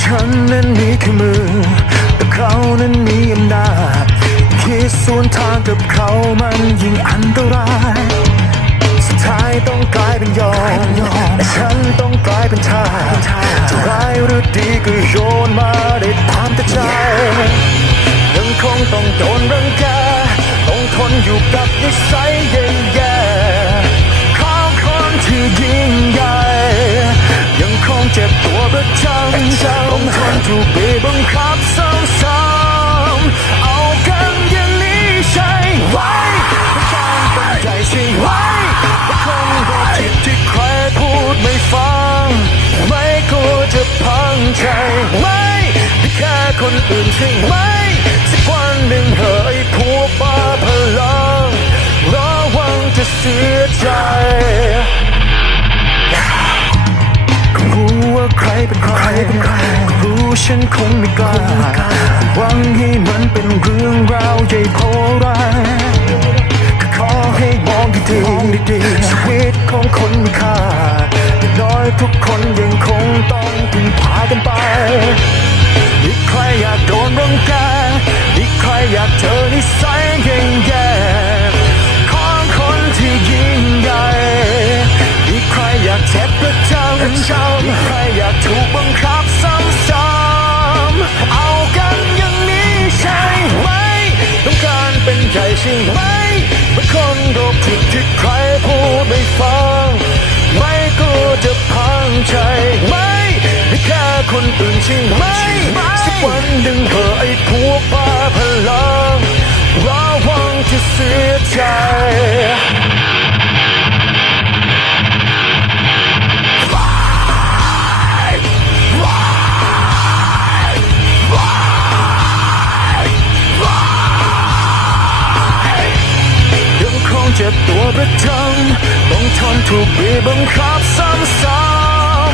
ฉันนั้นมีแค่มือ แต่เขานั้นมีอำนาจคิดสวนทางกับเขามันยิ่งอันตราย สุดท้ายต้องกลายเป็นยอมฉันต้องกลายเป็นทาสจะร้ายหรือดีก็โยนมาได้ตาม อยู่กับนิสัยแย่ๆของคนที่ยิ่งใหญ่ยังคงเจ็บตัวประจำต้องทนถูกบีบบังคับซ้ำๆเอากันอย่างนี้ใช่ไหมเป็นการตั้งใจใช่ไหมว่คงโดนจิตที่ใครพูดไม่ฟัง ไม่กลัวจะพังใจไหมที่แค่คนอื่นใช่ไหม เสียใจก็รู้ว่าใครเป็นใครเป็นใครก็รู้ฉันคงไม่กล้าหวังให้มันเป็นเรื่องราวใหญ่โตร้ายก็ขอให้มองดีๆชีวิตของคนมีค่าอย่างน้อยทุกคนยังคงต้องพึ่งพากันไปมีใครอยากโดนรังแกมีใครอยากเจอนิสัย มีใครอยากถูกบังคับซ้ำๆเอากันอย่างนี้ใช่ไหม ต้องการเป็นใหญ่ใช่ไหมบางคนโดนผิดที่ใครพูดไม่ฟัง ไม่กลัวจะพังใจไหมไม่แค่คนอื่นใช่ไหม สักวันหนึ่งเธอไอ้พวกบ้าพลังระวังจะเสียใจ ตัวประจำต้องทนถูกบีบบังคับซ้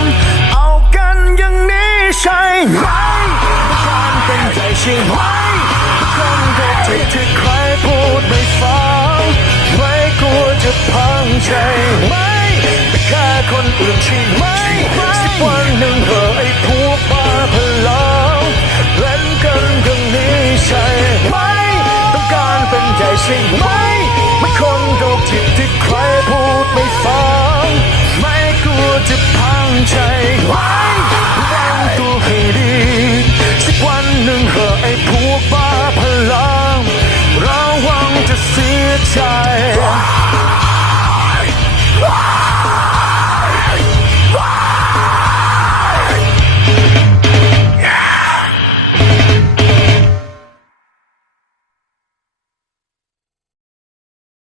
ำๆเอากันอย่างนี้ใช่ไหมการเป็นใจใช่ไหมคงโดนที่ที่ใครพูดไม่ฟังไม่กลัวจะพังใจไหมแต่แค่คนอื่นใช่ไหม